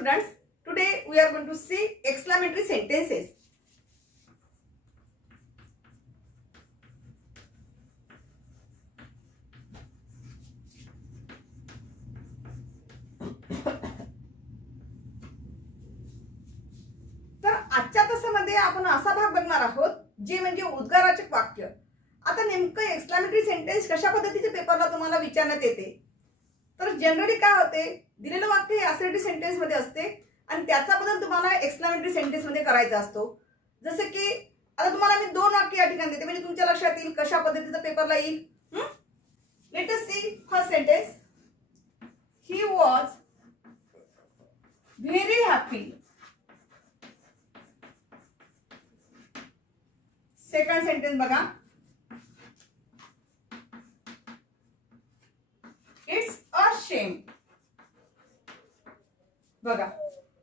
students, today we are going to see exclamatory sentences. तर आजच्या तासामध्ये आपण असा भाग बघणार आहोत जे म्हणजे उद्गारवाचक वाक्य. आता नेमकं एक्सक्लेमेटरी सेंटेन्स कशा पद्धतीचे पेपरला तुम्हाला विचारण्यात येते. तर जनरली काय होते, दिलेलं वाक्य हे असर्टिव्ह सेंटेन्स मध्ये असते आणि त्याचा बदल तुम्हाला एक्सक्लेमेटरी सेंटेन्स मध्ये करायचा असतो. जसे की आता तुम्हाला मी दोन वाक्य या ठिकाणी देते म्हणजे तुमच्या लक्षात येईल कशा पद्धतीचा पेपरला येईल. Let us see first sentence. He was very happy. Second sentence बघा. It's a shame. बघा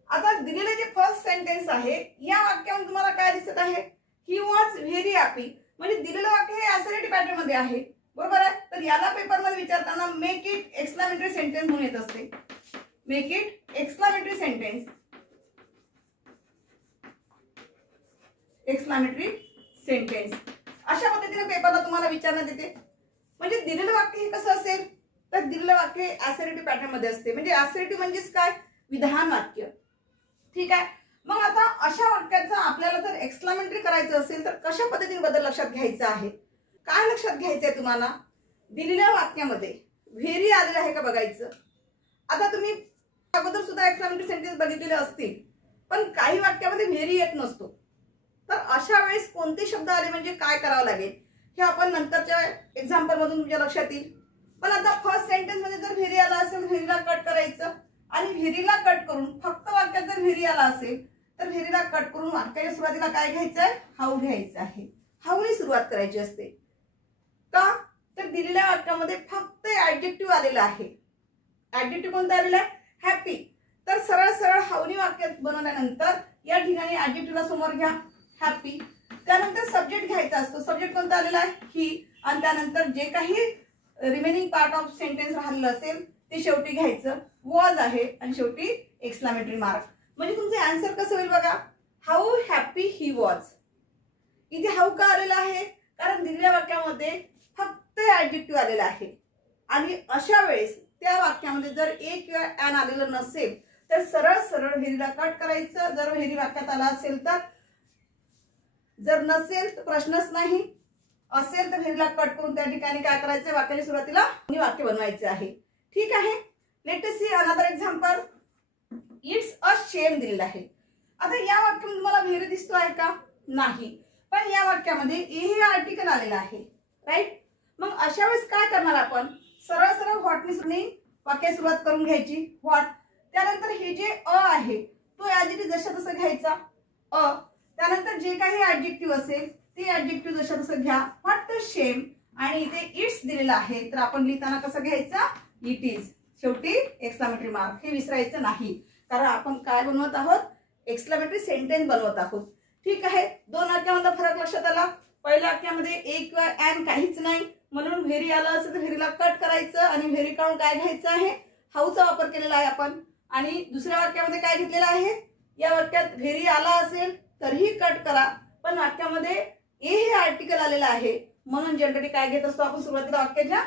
आता दिलेले जे फर्स्ट सेंटेन्स आहे या वाक्यामध्ये तुम्हाला काय दिसत आहे, ही वॉज व्हेरी हॅपी. म्हणजे दिलेलं वाक्य हे असर्टिव्ह पॅटर्न मध्ये आहे, बरोबर आहे. तर याला पेपर मध्ये विचारताना मेक इट एक्सक्लेमेटरी सेंटेन्स म्हणून येत असते. Make it exclamatory sentence. Exclamatory sentence अशा पद्धतीने पेपरला तुम्हाला विचारण्यात येते. म्हणजे दिलेलं वाक्य हे कसं असेल तर दिलेलं वाक्य असर्टिव्ह पॅटर्न मध्ये असते. म्हणजे असर्टिव्ह म्हणजेच काय, विधान वाक्य. ठीक आहे. मग आता अशा वाक्याचं आपल्याला जर एक्सक्लेमेटरी करायचं असेल तर कशा पद्धतीने बदल लक्षात घ्यायचा आहे. काय लक्षात घ्यायचंय तुम्हाला, दिलेल्या वाक्यामध्ये व्हेरी आलेलं आहे का बघायचं. आता तुम्ही अगोदर सुद्धा एक्सक्लेमेटरी सेंटेन्स बघितलेले असतील पण काही वाक्यामध्ये व्हेरी येत नसतो. तर अशा वेळेस कोणते शब्द आले म्हणजे काय करावं लागेल हे आपण नंतरच्या एक्झाम्पल मधून तुमच्या लक्षात येईल. पण आता फर्स्ट सेंटेन्स मध्ये जर व्हेरी आला असेल व्हेरीला कट करायचं आणि व्हेरीला कट करून फक्त वाक्यात जर व्हेरी आला असेल तर व्हेरीला कट करून वाक्याच्या सुरुवातीला काय घ्यायचं आहे, हाऊ घ्यायचं आहे. हाऊने सुरुवात करायची असते. का तर दिलेल्या वाक्यामध्ये फक्त ऍडजेक्टिव्ह आलेला आहे. ऍडजेक्टिव्ह कोणता आलेला आहे, हॅपी. तर सरळ सरळ हाऊने वाक्य बनवल्यानंतर या ठिकाणी ऍडजेक्टिव्हला समोर घ्या, हॅपी. त्यानंतर सब्जेक्ट घ्यायचा असतो. सब्जेक्ट कोणता आलेला आहे, ही. आणि त्यानंतर जे काही रिमेनिंग पार्ट ऑफ सेंटेन्स राहिलेलं असेल ते शेवटी घ्यायचं, वॉज आहे आणि शेवटी एक्सक्लेमेटरी मार्क. म्हणजे तुमचं आन्सर कसं होईल बघा, हाऊ हॅपी ही वॉज. इथे हाऊ का आलेला आहे कारण दिलेल्या वाक्यामध्ये फक्त ऍडजेक्टिव्ह आलेला आहे आणि अशा वेळेस त्या वाक्यामध्ये जर ए किंवा ॲन आलेलं नसेल तर सरळ सरळ व्हेरीला कट करायचं. जर व्हेरी वाक्यात आला असेल तर, जर नसेल तर प्रश्नच नाही, असेल तर व्हेरीला कट करून त्या ठिकाणी काय करायचं, वाक्याच्या सुरुवातीला वाक्य बनवायचे आहे. ठीक आहे. Late us see another example. It's a शेम दिलेलं आहे. आता या वाक्यामध्ये तुम्हाला व्हेरी दिसतो आहे का, नाही. पण या वाक्यामध्ये ए हे आर्टिकल आलेलं आहे, राईट. मग अशा वेळेस काय करणार आपण, सरळ सरळ व्हॉटने वाक्याची सुरुवात करून घ्यायची, व्हॉट. त्यानंतर हे जे अ आहे तो ॲज इट इज जसं तसं घ्यायचा, अ. त्यानंतर जे काही ऍडजेक्टिव्ह असेल ते ऍडजेक्टिव्ह जसं तसं घ्या, व्हॉट द शेम. आणि इथे इट्स दिलेलं आहे तर आपण लिहिताना कसं घ्यायचं, इट इज. शेवटी एक्सक्लेमेटरी मार्क. हे विसरायचं नाही कारण आपण काय बनवत आहोत, एक्सक्लेमेटरी सेंटेन्स बनवत आहोत. ठीक आहे. दोन वाक्यामधला फरक लक्षात आला. पहिल्या वाक्यामध्ये ए किंवा ॲन काहीच नाही म्हणून व्हेरी आलं असेल तर व्हेरीला कट करायचं आणि व्हेरी काढून काय घ्यायचं आहे, हाऊचा वापर केलेला आहे आपण. आणि दुसऱ्या वाक्यामध्ये काय घेतलेलं आहे, या वाक्यात व्हेरी आला असेल तरीही कट करा पण वाक्यामध्ये ए हे आर्टिकल आलेलं आहे म्हणून जनरली काय घेत असतो आपण, सुरुवातीला वाक्याच्या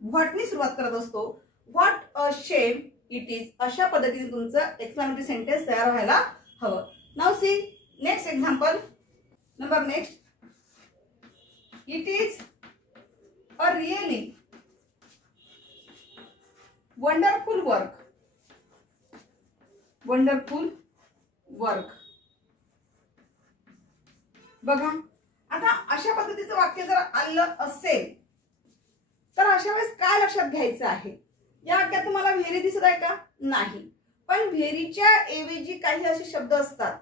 व्हॉटनी सुरुवात करत असतो. What a shame it is. अशा पद्धतीने तुमचं एक्सक्लेमेटरी सेंटेन्स तयार व्हायला हवं. Now see next example. Number next. It is a really wonderful work. Wonderful work. बघा आता अशा पद्धतीचं वाक्य जर आलं असेल तर अशा वेळेस काय लक्षात घ्यायचं आहे, या वाक्यात तुम्हाला व्हेरी दिसत आहे का, नाही. पण व्हेरीच्या ऐवजी काही असे शब्द असतात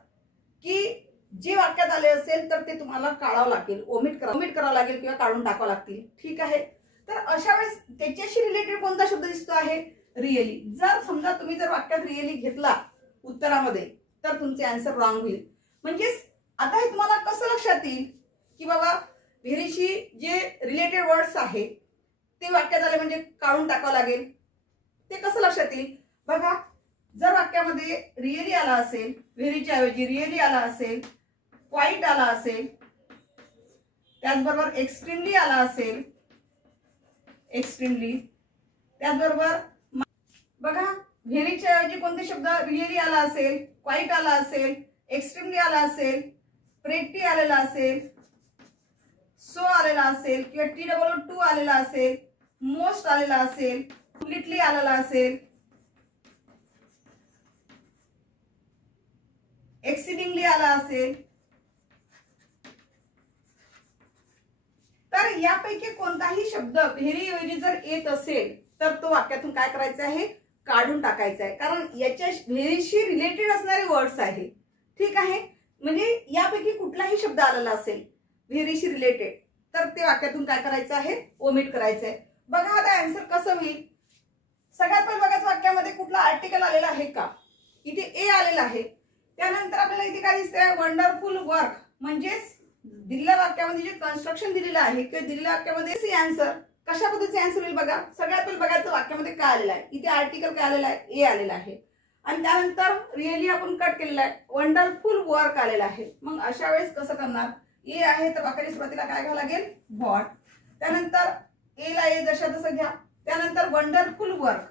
की जे वाक्यात आले असेल तर ते तुम्हाला काढावं लागेल, ओमिट करावं लागेल किंवा काढून टाकावं लागतील. ठीक आहे. तर अशा वेळेस त्याच्याशी रिलेटेड कोणता शब्द दिसतो आहे, रिअली. जर समजा तुम्ही जर वाक्यात रिअली घेतला उत्तरामध्ये तर तुमचे आन्सर रॉंग होईल. म्हणजेच आता हे तुम्हाला कसं लक्षात येईल की बाबा व्हेरीशी जे रिलेटेड वर्ड्स आहे ते वाक्यात आले म्हणजे काढून टाकावं लागेल. ते कसं लक्षात येईल बघा. जर वाक्यामध्ये रिअली आला असेल, व्हेरीच्या ऐवजी रिअली आला असेल, क्वाईट आला असेल, त्याचबरोबर एक्स्ट्रीमली आला असेल, एक्स्ट्रीमली, त्याचबरोबर बघा व्हेरीच्या ऐवजी कोणते शब्द रिअली आला असेल, क्वाईट आला असेल, एक्स्ट्रीमली आला असेल, प्रेटी आलेला असेल, सो आलेला असेल किंवा TOO आलेला असेल, मोस्ट आलेला असेल, कम्प्लिटली आलेला असेल, एक्सिडिंगली आला असेल, तर यापैकी कोणताही शब्द व्हेरी ऐवजी जर येत असेल तर तो वाक्यातून काय करायचा आहे, काढून टाकायचा आहे, कारण याच्या व्हेरीशी रिलेटेड असणारे वर्ड्स आहे. ठीक आहे, म्हणजे यापैकी कुठलाही शब्द आलेला असेल व्हेरीशी रिलेटेड तर ते वाक्यातून काय करायचं आहे, ओमिट करायचं आहे. बघा आता आन्सर कसं होईल. सगळ्यात पहिले बघाच वाक्यामध्ये कुठला आर्टिकल आलेला आहे का. इथे ए आलेला आहे. त्यानंतर आपल्याला इथे काय दिसतंय, वंडरफुल वर्क, म्हणजेच दिलेल्या वाक्यामध्ये जे कन्स्ट्रक्शन दिलेलं आहे किंवा दिलेल्या वाक्यामध्ये सी आन्सर कशा पद्धतीचे आन्सर होईल बघा. सगळ्यात पहिले बघायचं वाक्यामध्ये काय आलेलं आहे. इथे आर्टिकल काय आलेला आहे, ए आलेला आहे आणि त्यानंतर रिअली आपण कट केलेला आहे, वंडरफुल वर्क आलेला आहे. मग अशा वेळेस कसं करणार, ए आहे तर वाक्याच्या सुरुवातीला काय घ्यावं लागेल, व्हॉट. त्यानंतर ए ला ए जशा तसं घ्या. त्यानंतर वंडरफुल वर्क,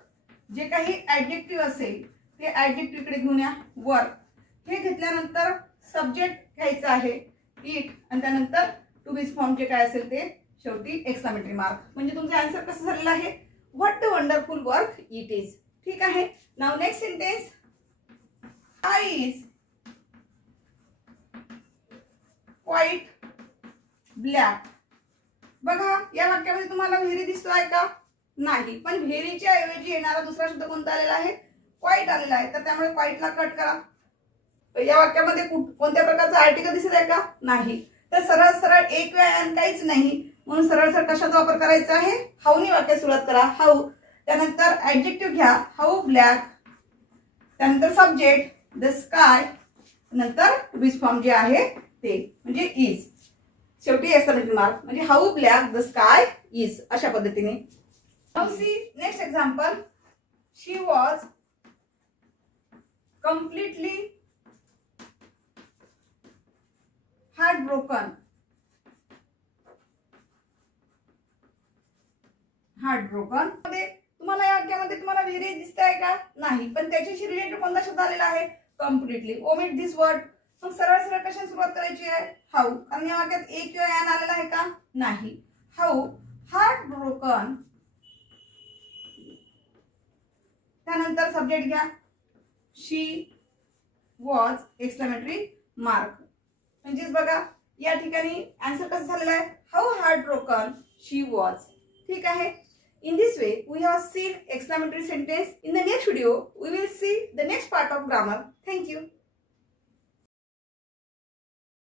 जे काही ऍडजेक्टिव्ह असेल ते ऍडजेक्टिव्ह कडे घेऊन या, वर्क. हे घेतल्यानंतर सब्जेक्ट घ्यायचा आहे इट आणि त्यानंतर टू बी फॉर्म जे काय असेल ते शेवटी एक्सक्लेमेटरी मार्क. म्हणजे तुमचा आन्सर कसं झालेला आहे, what the wonderful work it is. ठीक आहे. Now next sentence, I is quite black. बघा या वाक्यामध्ये तुम्हाला व्हेरी दिसतोय का, नाही, पण व्हेरीच्या ऐवजी येणारा दुसरा शब्द कोणता आलेला आहे, क्वाईट आलेला आहे. तर त्यामुळे क्वाईटला कट करा. या वाक्यामध्ये कोणत्या प्रकारचं आर्टिकल दिसत आहे का, नाही. तर सरळ सरळ एक वेळ काहीच नाही, म्हणून सरळ सरळ कशाचा वापर करायचा आहे, हाऊनी वाक्य सुरुवात करा, हाऊ. त्यानंतर ऍडजेक्टिव्ह घ्या, हाऊ ब्लॅक. त्यानंतर सब्जेक्ट द स्काय, नंतर टू बी फॉर्म जे आहे ते म्हणजे इज, शेवटी एक्सक्लेमेटरी मार्क. म्हणजे how black the sky is, अशा पद्धतीने. Now see next example, she was completely heartbroken. heartbroken मध्ये तुम्हाला या वाक्यामध्ये तुम्हाला व्हेरी दिसतंय का, नाही, पण त्याच्याशी रिलेटेड कोणता शब्द आलेला आहे, कम्प्लिटली. ओमिट दिस वर्ड. मग सरळ सरळ कशाने सुरुवात करायची आहे, हाऊ. कारण या वाक्यात ए किंवा एन आलेला आहे का, नाही. How heartbroken. त्यानंतर सब्जेक्ट घ्या, शी वॉज एक्सक्लेमेटरी मार्क. म्हणजेच बघा या ठिकाणी आन्सर कसं झालेला आहे, हाऊ heartbroken she was. ठीक आहे. In this way we have seen exclamatory sentence. In the next video we will see the next part of grammar. Thank you.